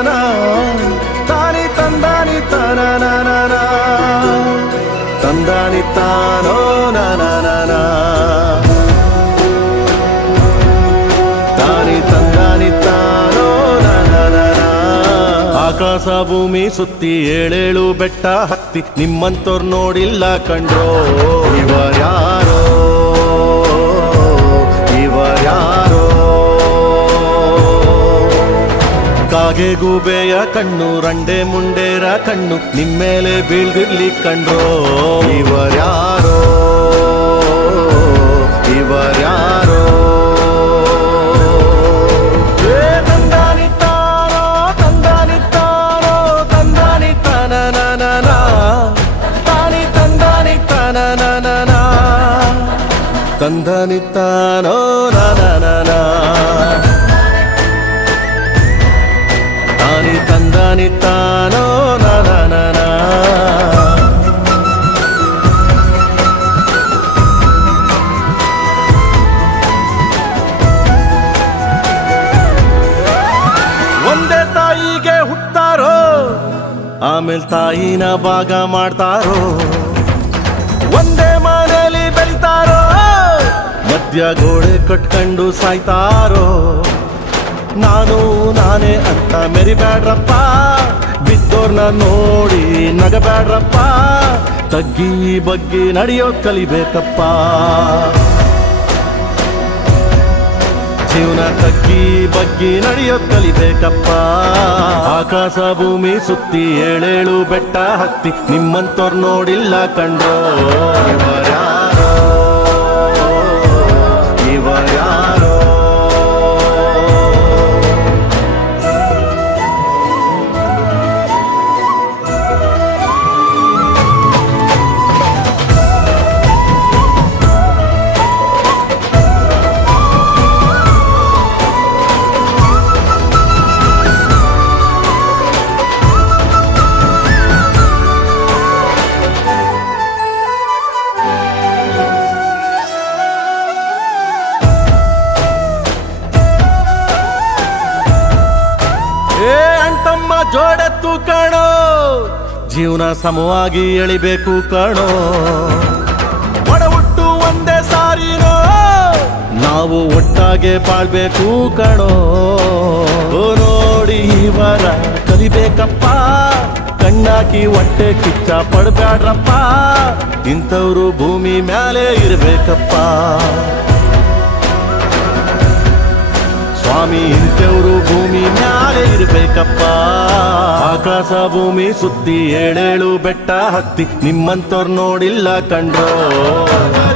ತಾನಿ ತಂದಾನಿ ತಾನ ತಂದಾನಿ ತಾನೋ ನಾನ ತಾನಿ ತಂದಾನಿ ತಾನೋ ನಾನ ಆಕಾಶ ಭೂಮಿ ಸುತ್ತಿ ಏಳೇಳು ಬೆಟ್ಟ ಹತ್ತಿ ನಿಮ್ಮಂತೋರ್ ನೋಡಿಲ್ಲ ಕಂಡ್ರೋ ಇವರ್ಯಾರೋ ಕಾಗೆ ಗೂಬೆಯ ಕಣ್ಣು ರಂಡೆ ಮುಂಡೇರ ಕಣ್ಣು ನಿಮ್ಮೇಲೆ ಬೀಳ್ದಿರ್ಲಿ ಕಂಡ್ರೋ ಇವರ್ಯಾರೋ ತಂದಾನಿ ತಾನೋ ತಂದಾನಿ ತಾನೋ ತಂದಾನಿ ತಾನ ತಾನಿ ತಂದಾನಿ ತಾನ ತಂದಾನಿ ತಾನೋ ನಾನ ತಾನಿ ತಂದಾನಿ ತಾನೋ ನಾನ ಒಂದೇ ತಾಯಿಗೆ ಹುಟ್ಟಾರೋ ಆಮೇಲೆ ತಾಯಿನ ಭಾಗ ಮಾಡ್ತಾರೋ ಒಂದೇ ಮನೆಯಲ್ಲಿ ಬೆಳಿತಾರೋ ಮಧ್ಯ ಗೋಡೆ ಕಟ್ಕೊಂಡು ಸಾಯ್ತಾರೋ ನಾನು ನಾನೇ ಅಂತ ಮೆರಿಬ್ಯಾಡ್ರಪ್ಪ ಬಿದ್ದೋರ್ನ ನೋಡಿ ನಗಬ್ಯಾಡ್ರಪ್ಪ ತಗ್ಗಿ ಬಗ್ಗಿ ನಡೆಯೋದ್ ಕಲಿಬೇಕಪ್ಪ ಜೀವನ ತಗ್ಗಿ ಬಗ್ಗಿ ನಡೆಯೋದ್ ಕಲಿಬೇಕಪ್ಪ ಆಕಾಶ ಭೂಮಿ ಸುತ್ತಿ ಏಳೇಳು ಬೆಟ್ಟ ಹತ್ತಿ ನಿಮ್ಮಂತೋರ್ ನೋಡಿಲ್ಲ ಕಂಡ್ರೋ ಇವರ್ಯಾರೋ ಅಂಟಮ್ಮ ಜೋಡೆತ್ತು ಕಾಣೋ ಜೀವನ ಸಮವಾಗಿ ಎಳಿಬೇಕು ಕಾಣೋ ಒಡ ಹುಟ್ಟು ಒಂದೇ ಸಾರಿನೋ ನಾವು ಒಟ್ಟಾಗೆ ಬಾಳ್ಬೇಕು ಕಾಣೋ ನೋಡಿ ಇವರ ಕಲಿಬೇಕಪ್ಪ ಕಣ್ಣಾಕಿ ಹೊಟ್ಟೆ ಕಿಚ್ಚ ಪಡ್ಬ್ಯಾಡ್ರಪ್ಪ ಇಂಥವ್ರು ಭೂಮಿ ಮ್ಯಾಲೆ ಇರ್ಬೇಕಪ್ಪ ಸ್ವಾಮಿ ಇಂಥವ್ರು ಭೂಮಿ ಮ್ಯಾಲೆ ಇರ್ಬೇಕಪ್ಪ ಆಕಾಶ ಭೂಮಿ ಸುತ್ತಿ ಏಳೇಳು ಬೆಟ್ಟ ಹತ್ತಿ ನಿಮ್ಮಂತೋರ್ ನೋಡಿಲ್ಲ ಕಂಡ್ರೋ